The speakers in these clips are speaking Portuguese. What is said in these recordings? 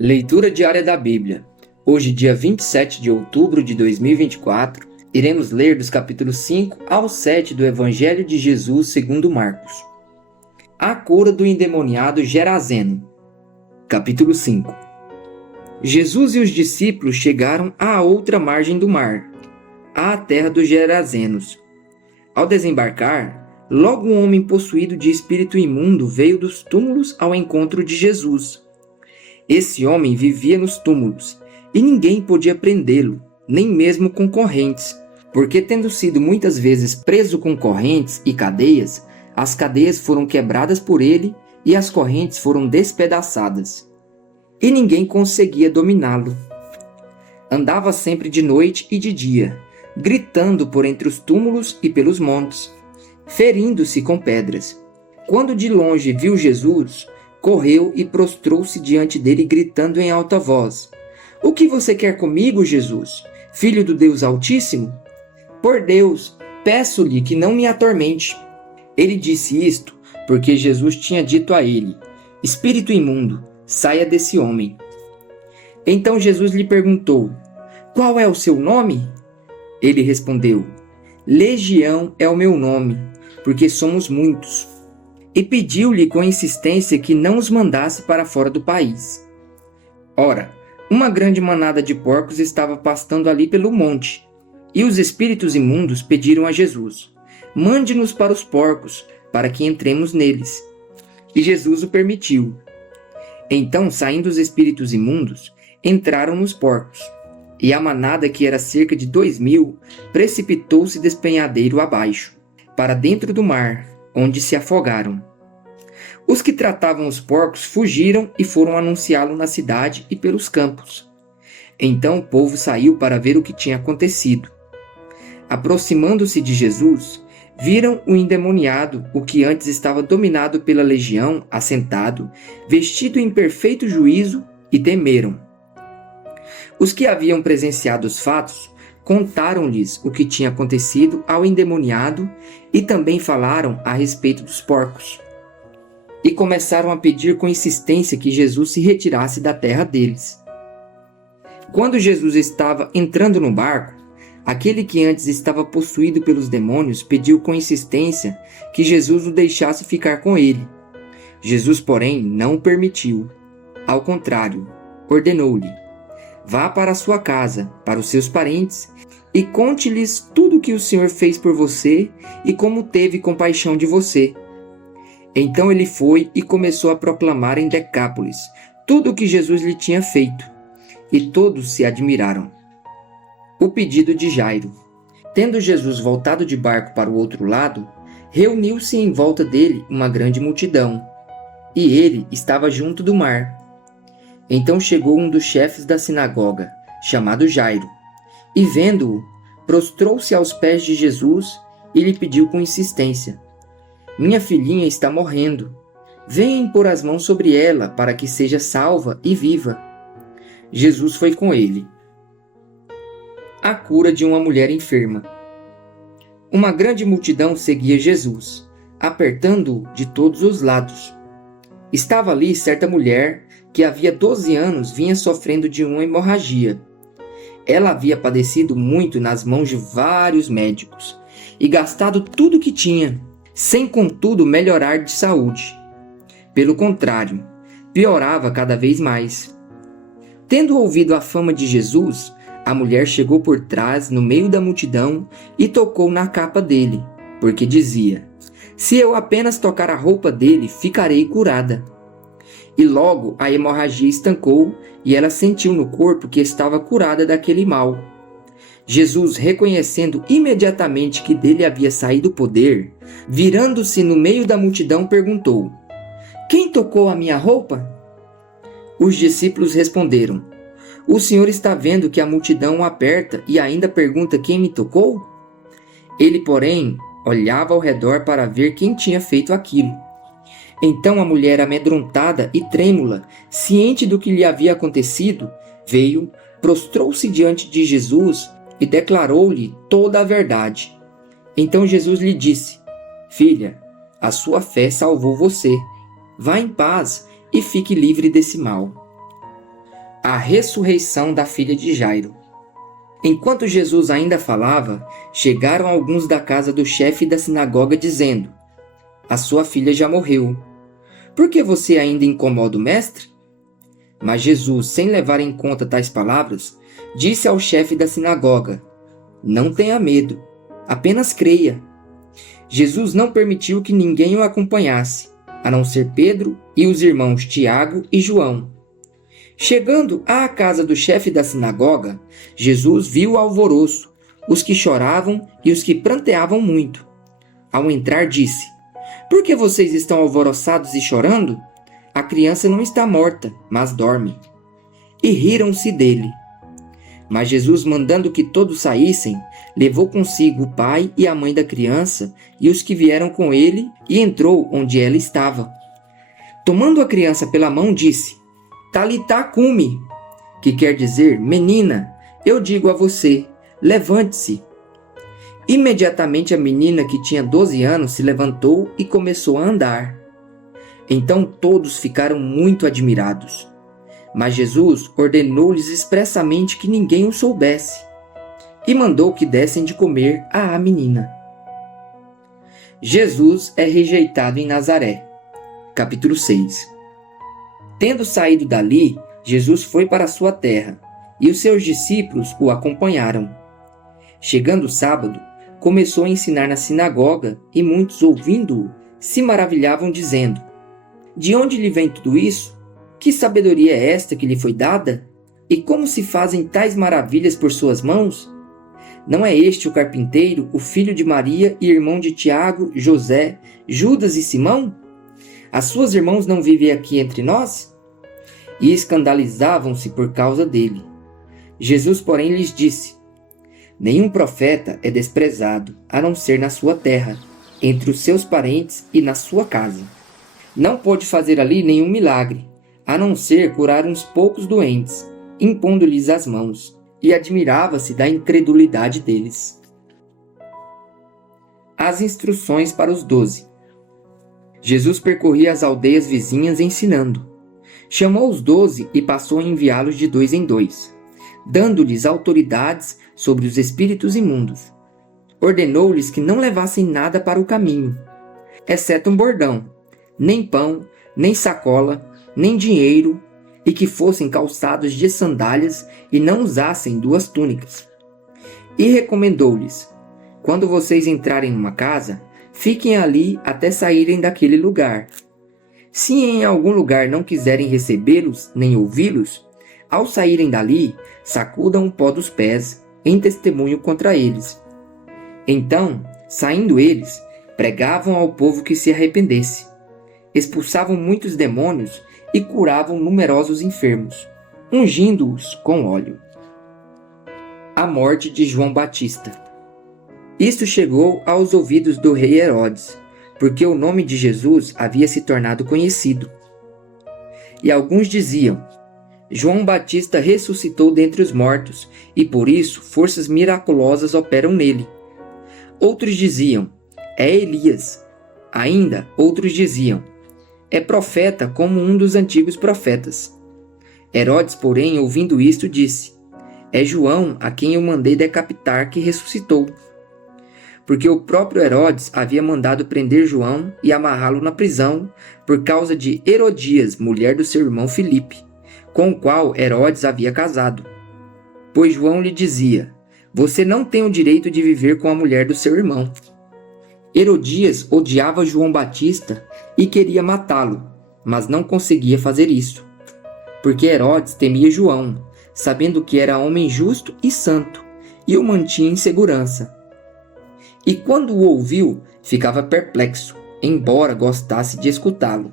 Leitura diária da Bíblia. Hoje, dia 27 de outubro de 2024, iremos ler dos capítulos 5 ao 7 do Evangelho de Jesus segundo Marcos. A cura do endemoniado Gerazeno. Capítulo 5. Jesus e os discípulos chegaram à outra margem do mar, à terra dos Gerazenos. Ao desembarcar, logo um homem possuído de espírito imundo veio dos túmulos ao encontro de Jesus. Esse homem vivia nos túmulos, e ninguém podia prendê-lo, nem mesmo com correntes, porque tendo sido muitas vezes preso com correntes e cadeias, as cadeias foram quebradas por ele e as correntes foram despedaçadas. E ninguém conseguia dominá-lo. Andava sempre de noite e de dia, gritando por entre os túmulos e pelos montes, ferindo-se com pedras. Quando de longe viu Jesus, correu e prostrou-se diante dele, gritando em alta voz: "O que você quer comigo, Jesus, Filho do Deus Altíssimo? Por Deus, peço-lhe que não me atormente." Ele disse isto porque Jesus tinha dito a ele: "Espírito imundo, saia desse homem." Então Jesus lhe perguntou: "Qual é o seu nome?" Ele respondeu: "Legião é o meu nome, porque somos muitos." E pediu-lhe com insistência que não os mandasse para fora do país. Ora, uma grande manada de porcos estava pastando ali pelo monte, e os espíritos imundos pediram a Jesus: "Mande-nos para os porcos, para que entremos neles." E Jesus o permitiu. Então, saindo os espíritos imundos, entraram nos porcos, e a manada, que era cerca de 2.000, precipitou-se despenhadeiro abaixo, para dentro do mar, onde se afogaram. Os que tratavam os porcos fugiram e foram anunciá-lo na cidade e pelos campos. Então o povo saiu para ver o que tinha acontecido. Aproximando-se de Jesus, viram o endemoniado, o que antes estava dominado pela legião, assentado, vestido em perfeito juízo, e temeram. Os que haviam presenciado os fatos contaram-lhes o que tinha acontecido ao endemoniado e também falaram a respeito dos porcos. E começaram a pedir com insistência que Jesus se retirasse da terra deles. Quando Jesus estava entrando no barco, aquele que antes estava possuído pelos demônios pediu com insistência que Jesus o deixasse ficar com ele. Jesus, porém, não o permitiu. Ao contrário, ordenou-lhe: "Vá para a sua casa, para os seus parentes, e conte-lhes tudo o que o Senhor fez por você e como teve compaixão de você." Então ele foi e começou a proclamar em Decápolis tudo o que Jesus lhe tinha feito, e todos se admiraram. O pedido de Jairo. Tendo Jesus voltado de barco para o outro lado, reuniu-se em volta dele uma grande multidão, e ele estava junto do mar. Então chegou um dos chefes da sinagoga, chamado Jairo, e vendo-o, prostrou-se aos pés de Jesus e lhe pediu com insistência: "Minha filhinha está morrendo. Venha impor as mãos sobre ela para que seja salva e viva." Jesus foi com ele. A cura de uma mulher enferma. Uma grande multidão seguia Jesus, apertando-o de todos os lados. Estava ali certa mulher que havia 12 anos vinha sofrendo de uma hemorragia. Ela havia padecido muito nas mãos de vários médicos e gastado tudo o que tinha, sem contudo melhorar de saúde. Pelo contrário, piorava cada vez mais. Tendo ouvido a fama de Jesus, a mulher chegou por trás, no meio da multidão, e tocou na capa dele, porque dizia: "Se eu apenas tocar a roupa dele, ficarei curada." E logo a hemorragia estancou e ela sentiu no corpo que estava curada daquele mal. Jesus, reconhecendo imediatamente que dele havia saído o poder, virando-se no meio da multidão, perguntou: "Quem tocou a minha roupa?" Os discípulos responderam: "O Senhor está vendo que a multidão o aperta e ainda pergunta quem me tocou?" Ele, porém, olhava ao redor para ver quem tinha feito aquilo. Então a mulher, amedrontada e trêmula, ciente do que lhe havia acontecido, veio, prostrou-se diante de Jesus e declarou-lhe toda a verdade. Então Jesus lhe disse: "Filha, a sua fé salvou você. Vá em paz e fique livre desse mal." A ressurreição da filha de Jairo. Enquanto Jesus ainda falava, chegaram alguns da casa do chefe da sinagoga dizendo: "A sua filha já morreu. Por que você ainda incomoda o mestre?" Mas Jesus, sem levar em conta tais palavras, disse ao chefe da sinagoga: "Não tenha medo, apenas creia." Jesus não permitiu que ninguém o acompanhasse, a não ser Pedro e os irmãos Tiago e João. Chegando à casa do chefe da sinagoga, Jesus viu o alvoroço, os que choravam e os que pranteavam muito. Ao entrar, disse: "Por que vocês estão alvoroçados e chorando? A criança não está morta, mas dorme." E riram-se dele. Mas Jesus, mandando que todos saíssem, levou consigo o pai e a mãe da criança e os que vieram com ele, e entrou onde ela estava. Tomando a criança pela mão, disse: "Talitá cumi", que quer dizer: "Menina, eu digo a você, levante-se." Imediatamente a menina, que tinha 12 anos, se levantou e começou a andar. Então todos ficaram muito admirados. Mas Jesus ordenou-lhes expressamente que ninguém o soubesse, e mandou que dessem de comer à menina. Jesus é rejeitado em Nazaré. Capítulo 6. Tendo saído dali, Jesus foi para a sua terra, e os seus discípulos o acompanharam. Chegando o sábado, começou a ensinar na sinagoga, e muitos, ouvindo-o, se maravilhavam, dizendo: "De onde lhe vem tudo isso? Que sabedoria é esta que lhe foi dada? E como se fazem tais maravilhas por suas mãos? Não é este o carpinteiro, o filho de Maria e irmão de Tiago, José, Judas e Simão? As suas irmãos não vivem aqui entre nós?" E escandalizavam-se por causa dele. Jesus, porém, lhes disse: "Nenhum profeta é desprezado, a não ser na sua terra, entre os seus parentes e na sua casa. Não pôde fazer ali nenhum milagre, a não ser curar uns poucos doentes, impondo-lhes as mãos, e admirava-se da incredulidade deles." As instruções para os 12. Jesus percorria as aldeias vizinhas ensinando. Chamou os 12 e passou a enviá-los de 2 em 2, dando-lhes autoridades sobre os espíritos imundos. Ordenou-lhes que não levassem nada para o caminho, exceto um bordão, nem pão, nem sacola, nem dinheiro, e que fossem calçados de sandálias e não usassem 2 túnicas. E recomendou-lhes: "Quando vocês entrarem numa casa, fiquem ali até saírem daquele lugar. Se em algum lugar não quiserem recebê-los nem ouvi-los, ao saírem dali, sacudam o pó dos pés, em testemunho contra eles." Então, saindo eles, pregavam ao povo que se arrependesse. Expulsavam muitos demônios e curavam numerosos enfermos, ungindo-os com óleo. A morte de João Batista. Isto chegou aos ouvidos do rei Herodes, porque o nome de Jesus havia se tornado conhecido. E alguns diziam: "João Batista ressuscitou dentre os mortos, e por isso forças miraculosas operam nele." Outros diziam: "É Elias." Ainda outros diziam: "É profeta como um dos antigos profetas." Herodes, porém, ouvindo isto, disse: "É João, a quem eu mandei decapitar, que ressuscitou." Porque o próprio Herodes havia mandado prender João e amarrá-lo na prisão por causa de Herodias, mulher do seu irmão Filipe, com o qual Herodes havia casado. Pois João lhe dizia: "Você não tem o direito de viver com a mulher do seu irmão." Herodias odiava João Batista e queria matá-lo, mas não conseguia fazer isso, porque Herodes temia João, sabendo que era homem justo e santo, e o mantinha em segurança. E quando o ouviu, ficava perplexo, embora gostasse de escutá-lo.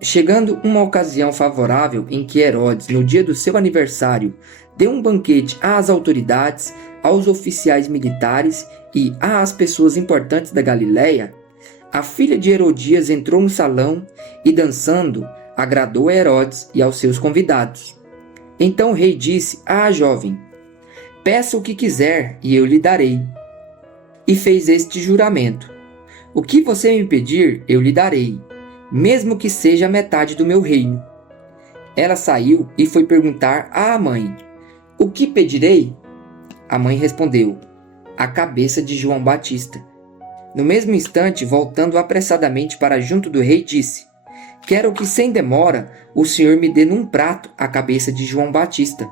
Chegando uma ocasião favorável em que Herodes, no dia do seu aniversário, deu um banquete às autoridades, aos oficiais militares e às pessoas importantes da Galiléia, a filha de Herodias entrou no salão e, dançando, agradou a Herodes e aos seus convidados. Então o rei disse à jovem: "Peça o que quiser e eu lhe darei." E fez este juramento: "O que você me pedir, eu lhe darei, mesmo que seja a metade do meu reino." ela saiu e foi perguntar à mãe: "O que pedirei?" A mãe respondeu: "A cabeça de João Batista." No mesmo instante, voltando apressadamente para junto do rei, disse: "Quero que sem demora o senhor me dê num prato a cabeça de João Batista."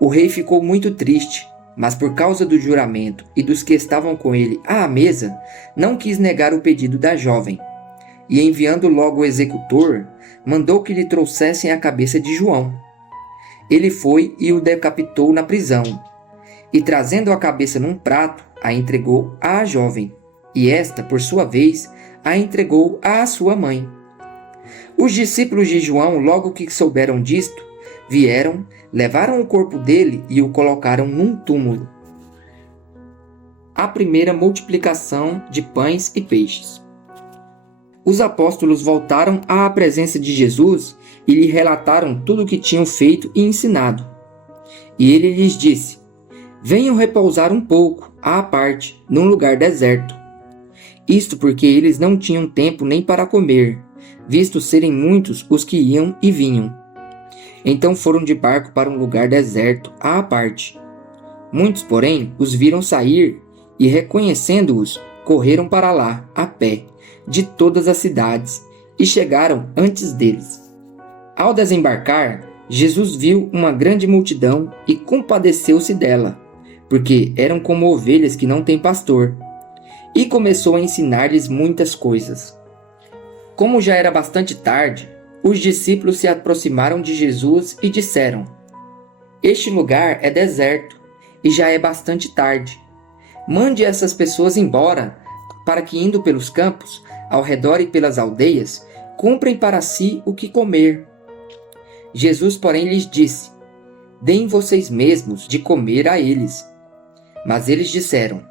O rei ficou muito triste, mas por causa do juramento e dos que estavam com ele à mesa, não quis negar o pedido da jovem. E enviando logo o executor, mandou que lhe trouxessem a cabeça de João. Ele foi e o decapitou na prisão, e trazendo a cabeça num prato, a entregou à jovem, e esta, por sua vez, a entregou à sua mãe. Os discípulos de João, logo que souberam disto, vieram, levaram o corpo dele e o colocaram num túmulo. A primeira multiplicação de pães e peixes. Os apóstolos voltaram à presença de Jesus e lhe relataram tudo o que tinham feito e ensinado. E ele lhes disse: "Venham repousar um pouco, à parte, num lugar deserto." Isto porque eles não tinham tempo nem para comer, visto serem muitos os que iam e vinham. Então foram de barco para um lugar deserto, à parte. Muitos, porém, os viram sair e, reconhecendo-os, correram para lá, a pé, de todas as cidades, e chegaram antes deles. Ao desembarcar, Jesus viu uma grande multidão e compadeceu-se dela, porque eram como ovelhas que não têm pastor, e começou a ensinar-lhes muitas coisas. Como já era bastante tarde, os discípulos se aproximaram de Jesus e disseram: "Este lugar é deserto, e já é bastante tarde. Mande essas pessoas embora, para que, indo pelos campos, ao redor e pelas aldeias, comprem para si o que comer." Jesus, porém, lhes disse: "Deem vocês mesmos de comer a eles." Mas eles disseram: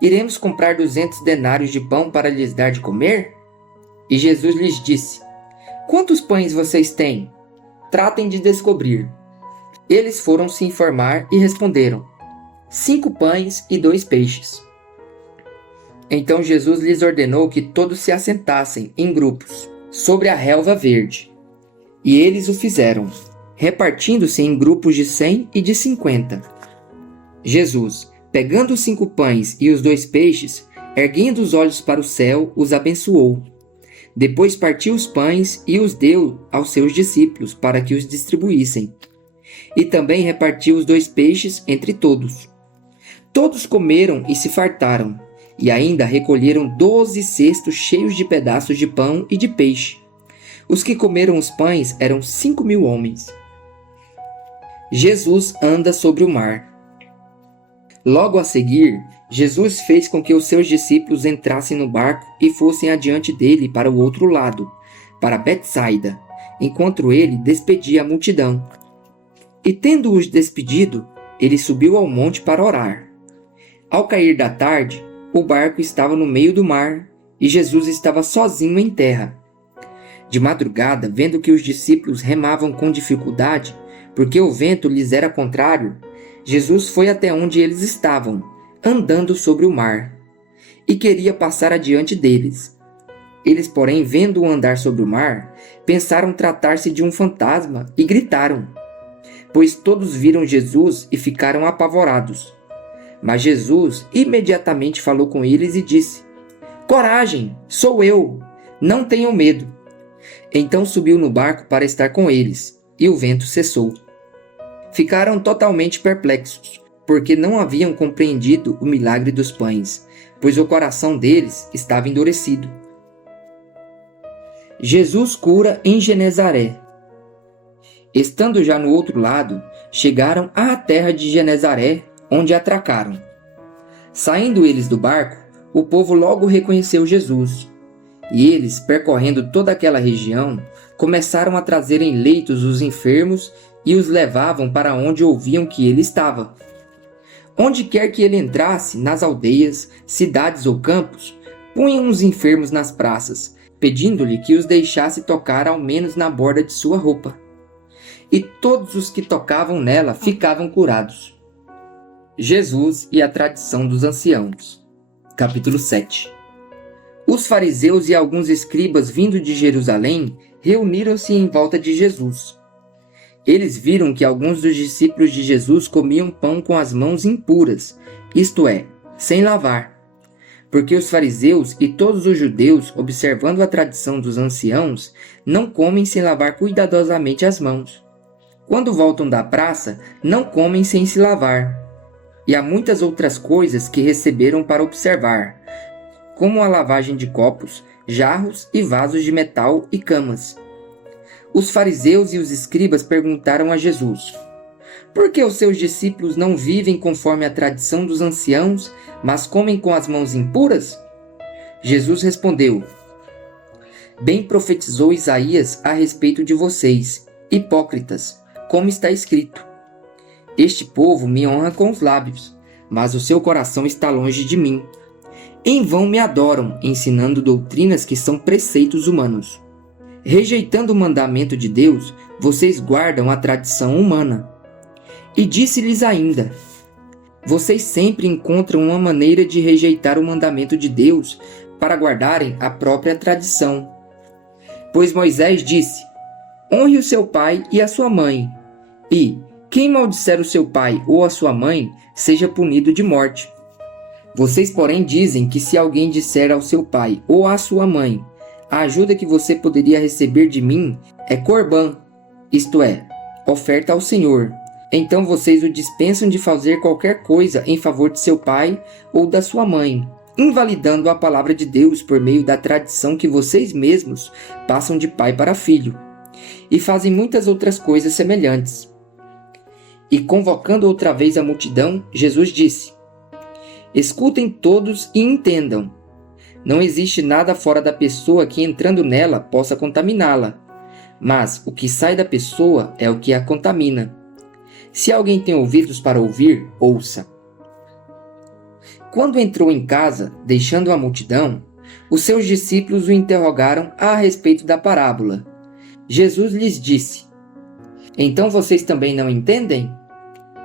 "Iremos comprar 200 denários de pão para lhes dar de comer?" E Jesus lhes disse: "Quantos pães vocês têm? Tratem de descobrir." Eles foram se informar e responderam: 5 pães e 2 peixes. Então Jesus lhes ordenou que todos se assentassem em grupos, sobre a relva verde. E eles o fizeram, repartindo-se em grupos de 100 e de 50. Jesus, pegando os 5 pães e os 2 peixes, erguendo os olhos para o céu, os abençoou. Depois partiu os pães e os deu aos seus discípulos para que os distribuíssem. E também repartiu os 2 peixes entre todos. Todos comeram e se fartaram, e ainda recolheram 12 cestos cheios de pedaços de pão e de peixe. Os que comeram os pães eram 5.000 homens. Jesus anda sobre o mar. Logo a seguir, Jesus fez com que os seus discípulos entrassem no barco e fossem adiante dele para o outro lado, para Betsaida, enquanto ele despedia a multidão. E tendo-os despedido, ele subiu ao monte para orar. Ao cair da tarde, o barco estava no meio do mar e Jesus estava sozinho em terra. De madrugada, vendo que os discípulos remavam com dificuldade, porque o vento lhes era contrário, Jesus foi até onde eles estavam, andando sobre o mar, e queria passar adiante deles. Eles, porém, vendo-o andar sobre o mar, pensaram tratar-se de um fantasma e gritaram, pois todos viram Jesus e ficaram apavorados. Mas Jesus imediatamente falou com eles e disse: "Coragem, sou eu, não tenham medo." Então subiu no barco para estar com eles, e o vento cessou. Ficaram totalmente perplexos, porque não haviam compreendido o milagre dos pães, pois o coração deles estava endurecido. Jesus cura em Genezaré. Estando já no outro lado, chegaram à terra de Genezaré, onde atracaram. Saindo eles do barco, o povo logo reconheceu Jesus. E eles, percorrendo toda aquela região, começaram a trazer em leitos os enfermos e os levavam para onde ouviam que ele estava. Onde quer que ele entrasse, nas aldeias, cidades ou campos, punham os enfermos nas praças, pedindo-lhe que os deixasse tocar ao menos na borda de sua roupa. E todos os que tocavam nela ficavam curados. Jesus e a tradição dos anciãos. Capítulo 7. Os fariseus e alguns escribas vindo de Jerusalém reuniram-se em volta de Jesus. Eles viram que alguns dos discípulos de Jesus comiam pão com as mãos impuras, isto é, sem lavar. Porque os fariseus e todos os judeus, observando a tradição dos anciãos, não comem sem lavar cuidadosamente as mãos. Quando voltam da praça, não comem sem se lavar. E há muitas outras coisas que receberam para observar, como a lavagem de copos, jarros e vasos de metal e camas. Os fariseus e os escribas perguntaram a Jesus: por que os seus discípulos não vivem conforme a tradição dos anciãos, mas comem com as mãos impuras? Jesus respondeu: bem profetizou Isaías a respeito de vocês, hipócritas, como está escrito: este povo me honra com os lábios, mas o seu coração está longe de mim. Em vão me adoram, ensinando doutrinas que são preceitos humanos. Rejeitando o mandamento de Deus, vocês guardam a tradição humana. E disse-lhes ainda: vocês sempre encontram uma maneira de rejeitar o mandamento de Deus para guardarem a própria tradição. Pois Moisés disse: honre o seu pai e a sua mãe, e quem maldisser o seu pai ou a sua mãe, seja punido de morte. Vocês, porém, dizem que se alguém disser ao seu pai ou à sua mãe: a ajuda que você poderia receber de mim é corbã, isto é, oferta ao Senhor. Então vocês o dispensam de fazer qualquer coisa em favor de seu pai ou da sua mãe, invalidando a palavra de Deus por meio da tradição que vocês mesmos passam de pai para filho. E fazem muitas outras coisas semelhantes. E convocando outra vez a multidão, Jesus disse: escutem todos e entendam. Não existe nada fora da pessoa que, entrando nela, possa contaminá-la. Mas o que sai da pessoa é o que a contamina. Se alguém tem ouvidos para ouvir, ouça. Quando entrou em casa, deixando a multidão, os seus discípulos o interrogaram a respeito da parábola. Jesus lhes disse: então vocês também não entendem?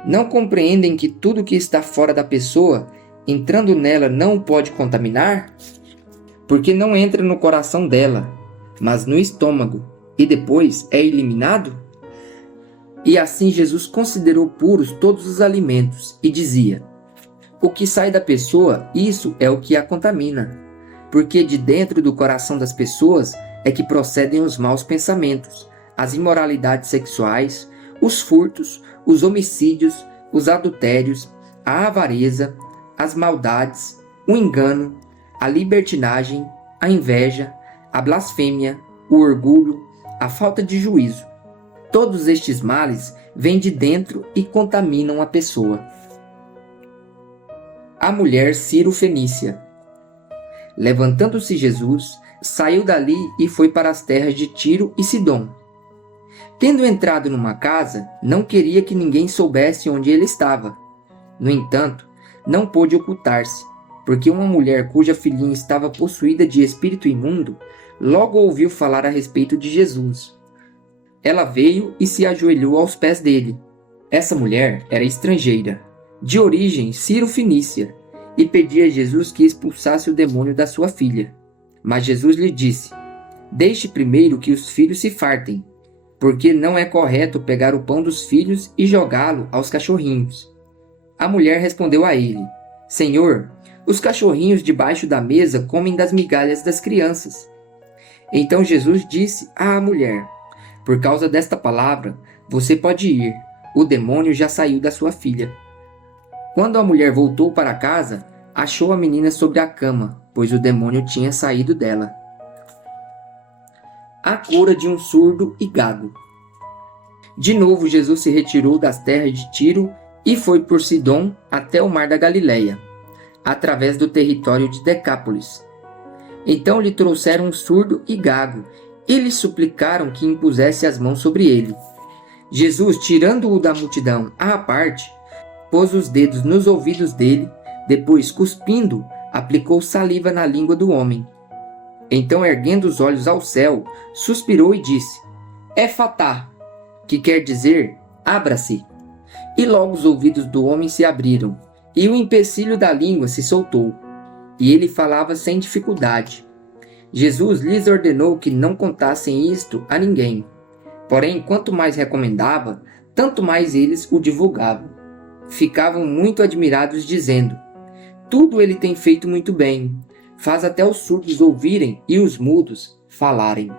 Não compreendem que tudo que está fora da pessoa, entrando nela, não o pode contaminar? Porque não entra no coração dela, mas no estômago, e depois é eliminado? E assim Jesus considerou puros todos os alimentos, e dizia: o que sai da pessoa, isso é o que a contamina. Porque de dentro do coração das pessoas é que procedem os maus pensamentos, as imoralidades sexuais, os furtos, os homicídios, os adultérios, a avareza, as maldades, o engano, a libertinagem, a inveja, a blasfêmia, o orgulho, a falta de juízo. Todos estes males vêm de dentro e contaminam a pessoa. A mulher Ciro-fenícia. Levantando-se Jesus, saiu dali e foi para as terras de Tiro e Sidom. Tendo entrado numa casa, não queria que ninguém soubesse onde ele estava. No entanto, não pôde ocultar-se, porque uma mulher cuja filhinha estava possuída de espírito imundo, logo ouviu falar a respeito de Jesus. Ela veio e se ajoelhou aos pés dele. Essa mulher era estrangeira, de origem Ciro-fenícia, e pedia a Jesus que expulsasse o demônio da sua filha. Mas Jesus lhe disse: deixe primeiro que os filhos se fartem, porque não é correto pegar o pão dos filhos e jogá-lo aos cachorrinhos. A mulher respondeu a ele: Senhor, os cachorrinhos debaixo da mesa comem das migalhas das crianças. Então Jesus disse à mulher: por causa desta palavra, você pode ir, o demônio já saiu da sua filha. Quando a mulher voltou para casa, achou a menina sobre a cama, pois o demônio tinha saído dela. A cura de um surdo e gago. De novo Jesus se retirou das terras de Tiro e foi por Sidom até o mar da Galileia, através do território de Decápolis. Então lhe trouxeram um surdo e gago, e lhe suplicaram que impusesse as mãos sobre ele. Jesus, tirando-o da multidão à parte, pôs os dedos nos ouvidos dele, depois, cuspindo, aplicou saliva na língua do homem. Então, erguendo os olhos ao céu, suspirou e disse: Efatá, que quer dizer, abra-se. E logo os ouvidos do homem se abriram, e o empecilho da língua se soltou, e ele falava sem dificuldade. Jesus lhes ordenou que não contassem isto a ninguém. Porém, quanto mais recomendava, tanto mais eles o divulgavam. Ficavam muito admirados, dizendo: tudo ele tem feito muito bem. Faz até os surdos ouvirem e os mudos falarem.